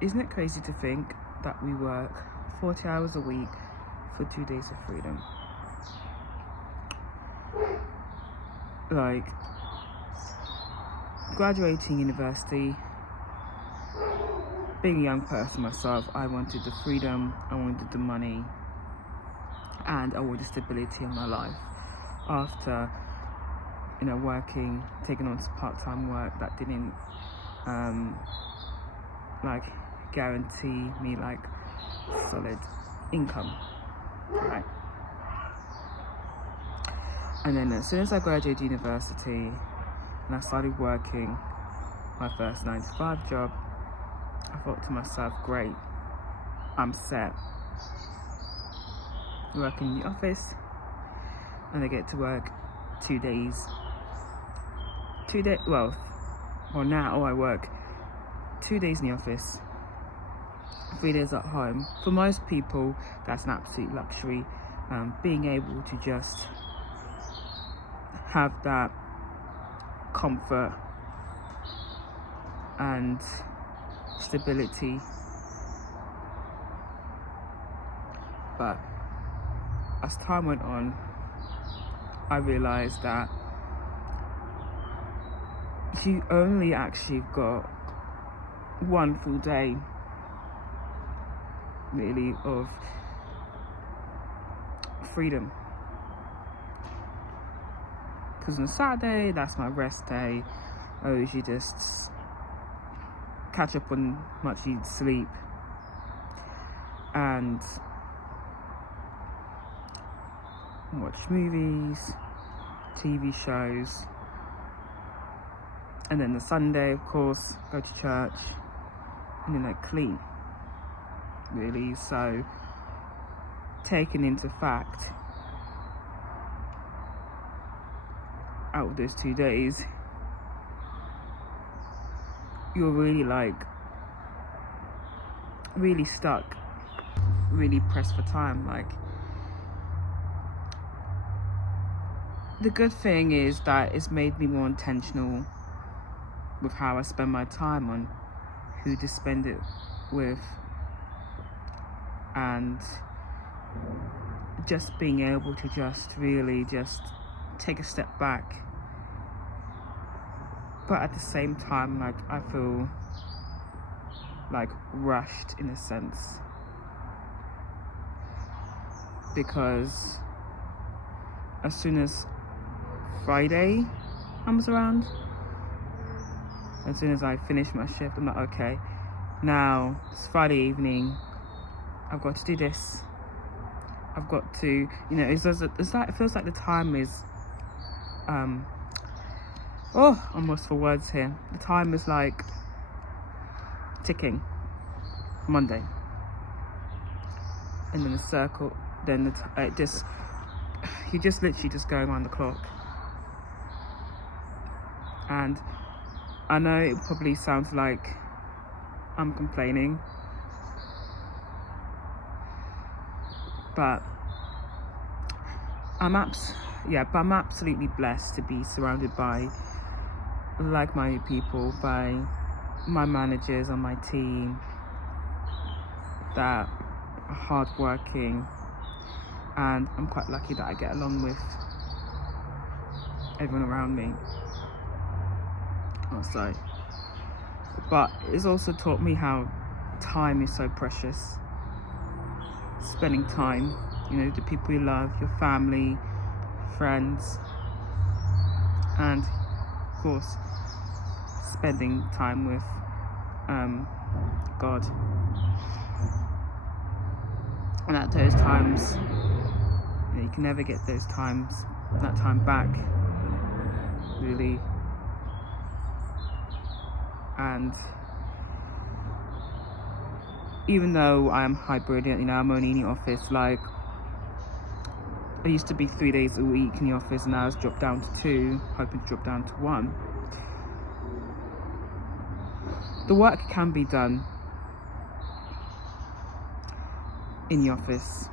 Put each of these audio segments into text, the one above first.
isn't it crazy to think that we work 40 hours a week for 2 days of freedom? Like, graduating university, being a young person myself, I wanted the freedom, I wanted the money, and I wanted stability in my life. After, working, taking on part-time work that didn't guarantee me solid income, right? And then as soon as I graduated university and I started working my first 9-to-5 job, I thought to myself, great, I'm set. Work in the office, and I get to work 2 days. Now I work 2 days in the office, 3 days at home. For most people, that's an absolute luxury. Being able to just have that comfort and stability. But as time went on, I realized that you only actually got one full day really of freedom, because on Saturday, that's my rest day. I usually just catch up on much needed sleep and watch movies, TV shows, and then the Sunday, of course, go to church, and then clean, really. So, taking into fact, out of those 2 days, you're really really stuck, really pressed for time. The good thing is that it's made me more intentional with how I spend my time, on who to spend it with, and just being able to just really just take a step back. But at the same time, I feel rushed in a sense, because as soon as Friday comes around, as soon as I finish my shift, I'm like, okay, now it's Friday evening, I've got to do this, I've got to, it feels like the time is I'm lost for words here. The time is ticking. Monday, and then the circle, then you're just literally just going around the clock. And I know it probably sounds like I'm complaining, but I'm absolutely blessed to be surrounded by like-minded people, by my managers on my team that are hardworking, and I'm quite lucky that I get along with everyone around me also. But it's also taught me how time is so precious. Spending time, the people you love, your family, friends, and of course spending time with God. And at those times, you can never get that time back, really. And even though I'm hybrid, I'm only in the office, I used to be 3 days a week in the office, and now it's dropped down to 2, hoping to drop down to 1. The work can be done in the office,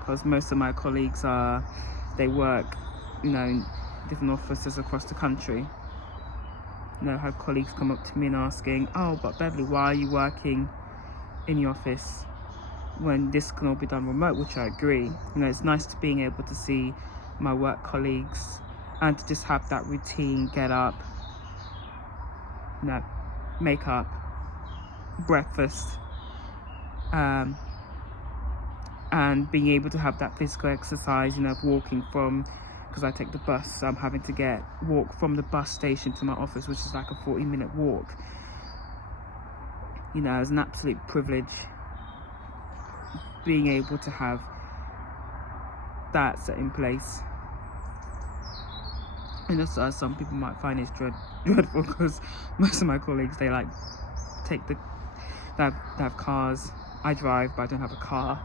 because most of my colleagues they work, in different offices across the country. You know, had colleagues come up to me and asking, oh, but Beverly, why are you working in the office when this can all be done remote? Which I agree. You know, it's nice to being able to see my work colleagues and to just have that routine, get up, you know, make up, breakfast, and being able to have that physical exercise, you know, of walking from, because I take the bus, so I'm having to walk from the bus station to my office, which is like a 40-minute walk. You know, it's an absolute privilege being able to have that set in place. And also, some people might find it dreadful, because most of my colleagues, they like they have cars. I drive, but I don't have a car.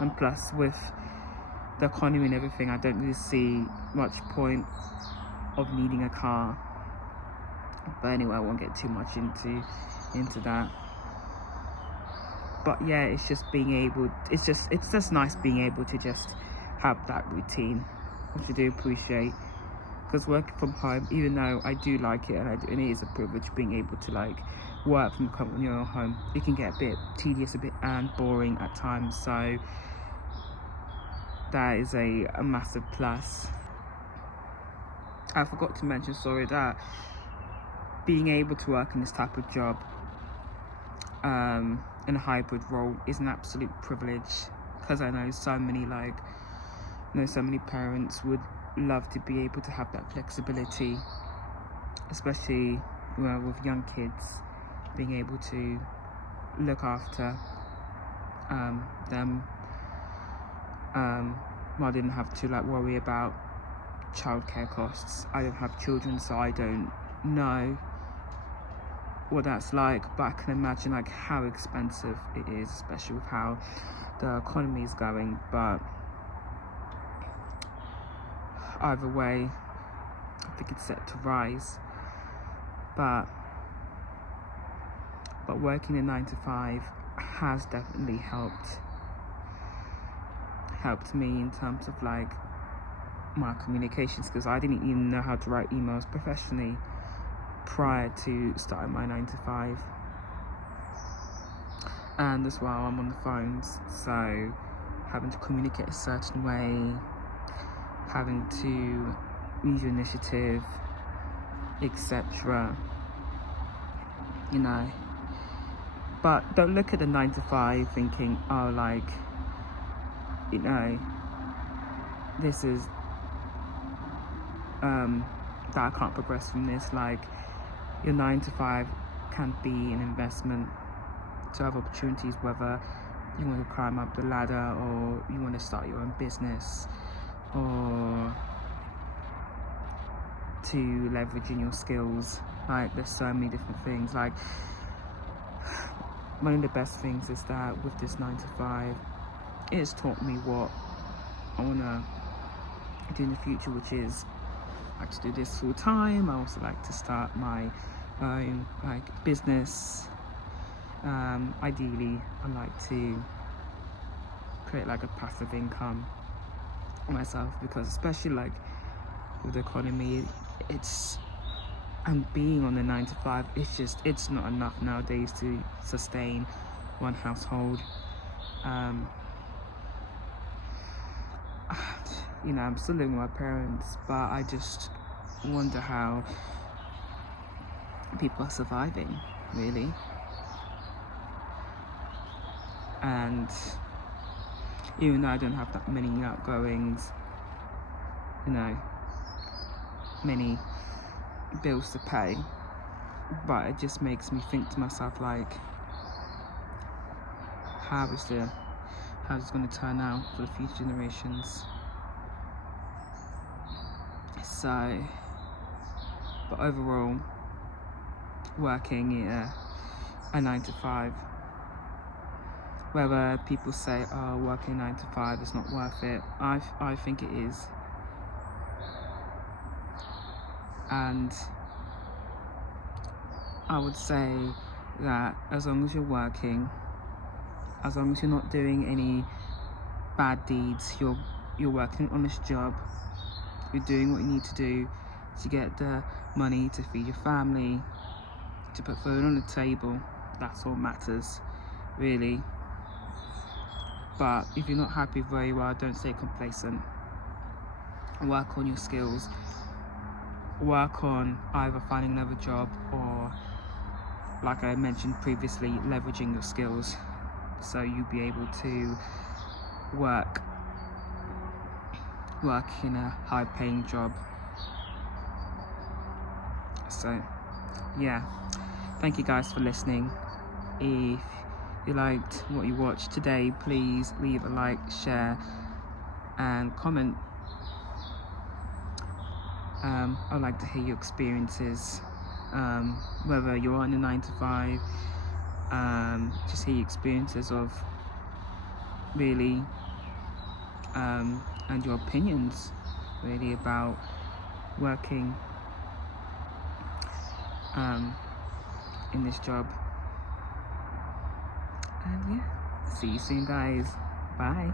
And plus, with the economy and everything, I don't really see much point of needing a car. But anyway, I won't get too much into that. But yeah, it's just it's just nice being able to just have that routine, which I do appreciate. Because working from home, even though I do like it, and it is a privilege being able to like work from your own home, it can get a bit tedious, and boring at times. So that is a massive plus. I forgot to mention, sorry, that being able to work in this type of job, in a hybrid role, is an absolute privilege. Because I know so many parents would love to be able to have that flexibility, especially with young kids, being able to look after them. I didn't have to like worry about childcare costs. I don't have children, so I don't know what that's like, but I can imagine like how expensive it is, especially with how the economy is going. But either way, I think it's set to rise. But working a 9 to 5 has definitely helped me in terms of like my communications, because I didn't even know how to write emails professionally prior to starting my 9 to 5. And as well, I'm on the phones, so having to communicate a certain way, having to use your initiative, etc. You know, but don't look at the 9 to 5 thinking, oh, like, you know, this is that I can't progress from this. Like, your 9 to 5 can be an investment to have opportunities, whether you want to climb up the ladder or you want to start your own business, or to leveraging your skills. Like, there's so many different things. Like, one of the best things is that with this 9 to 5, it has taught me what I want to do in the future, which is I like to do this full time. I also like to start my own like business. Ideally, I like to create like a passive income myself, because especially like with the economy, and being on the 9 to 5, it's not enough nowadays to sustain one household. You know, I'm still living with my parents, but I just wonder how people are surviving, really. And even though I don't have that many outgoings, you know, many bills to pay, but it just makes me think to myself, like, how is it's going to turn out for the future generations. So, but overall, working a 9 to 5, whether people say, oh, working 9 to 5 is not worth it, I think it is. And I would say that as long as you're working, as long as you're not doing any bad deeds, you're working an honest job, you're doing what you need to do to get the money to feed your family, to put food on the table. That's all matters, really. But if you're not happy where you are, don't stay complacent. Work on your skills. Work on either finding another job or, like I mentioned previously, leveraging your skills so you'll be able to work in a high-paying job. So yeah, thank you guys for listening. If you liked what you watched today, please leave a like, share and comment. I'd like to hear your experiences, whether you're on a 9 to 5, just hear your experiences of really, and your opinions really about working in this job. And yeah, see you soon guys. Bye.